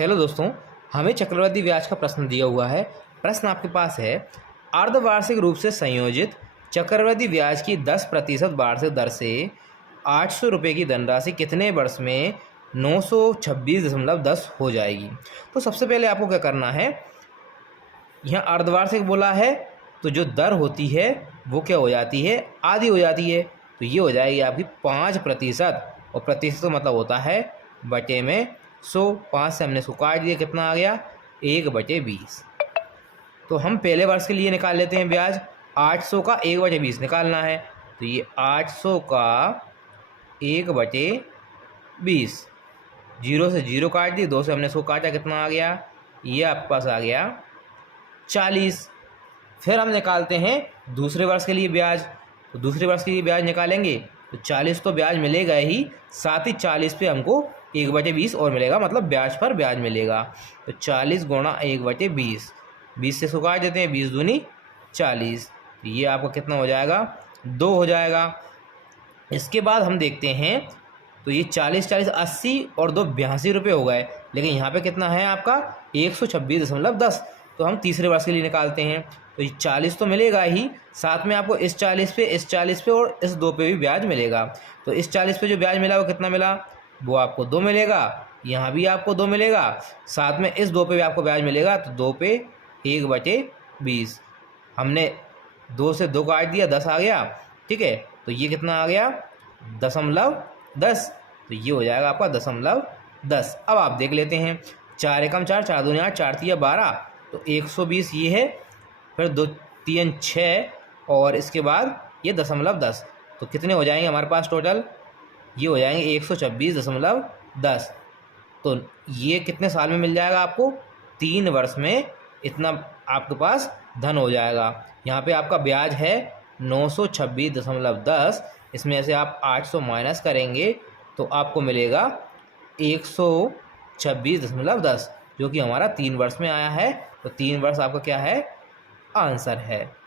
Hello दोस्तों, हमें चक्रवृद्धि ब्याज का प्रश्न दिया हुआ है। प्रश्न आपके पास है, अर्धवार्षिक रूप से संयोजित चक्रवृद्धि ब्याज की 10% वार्षिक दर से 800 रुपये की धनराशि कितने वर्ष में 926.10 हो जाएगी। तो सबसे पहले आपको क्या करना है, यहाँ अर्धवार्षिक बोला है तो जो दर होती है वो क्या हो जाती है, आधी हो जाती है। तो ये हो जाएगी आपकी 5%, और प्रतिशत तो मतलब होता है बटे में 100। 5 से हमने इसको काट दिया, कितना आ गया 1/20। तो हम पहले वर्ष के लिए निकाल लेते हैं ब्याज। 800 का 1/20 निकालना है, तो ये 800 का 1/20, 0 से 0 काट दी, 2 से हमने इसको काटा, कितना आ गया, ये आपके पास आ गया 40। फिर हम निकालते हैं दूसरे वर्ष के लिए ब्याज। तो दूसरे वर्ष के लिए ब्याज निकालेंगे तो 40 तो ब्याज मिलेगा ही, साथ ही 40 पे हमको 1/20 और मिलेगा, मतलब ब्याज पर ब्याज मिलेगा। तो 40 गुणा 1/20, 20 से इसको काट देते हैं, 20 दूनी 40, तो ये आपका कितना हो जाएगा, 2 हो जाएगा। इसके बाद हम देखते हैं तो ये 40 40 80 और 2 82 रुपये हो गए, लेकिन यहाँ पे कितना है आपका 126.10। तो हम तीसरे वर्ष के लिए निकालते हैं, तो ये 40 तो मिलेगा ही, साथ में आपको इस 40 पे, इस 40 पे और इस 2 पे भी ब्याज मिलेगा। तो इस 40 पे जो ब्याज मिला वो कितना मिला, वो आपको 2 मिलेगा, यहाँ भी आपको 2 मिलेगा, साथ में इस 2 पे भी आपको ब्याज मिलेगा। तो 2 पे 1/20, हमने 2 से 2 काट दिया, 10 आ गया, ठीक है। तो ये कितना आ गया 0.10, तो ये हो जाएगा आपका 0.10। अब आप देख लेते हैं, 4 एकम 4, 4 दूनी 8, 4 तिया 12, तो 120 ये है, फिर 2 3 6 और इसके बाद ये 0.10, तो कितने हो जाएंगे हमारे पास टोटल, ये हो जाएंगे 126.10। तो ये कितने साल में मिल जाएगा आपको, 3 वर्ष में इतना आपके पास धन हो जाएगा। यहाँ पे आपका ब्याज है 926.10, इसमें से आप 800 माइनस करेंगे तो आपको मिलेगा 126.10, जो कि हमारा 3 वर्ष में आया है। तो 3 वर्ष आपका क्या है, आंसर है।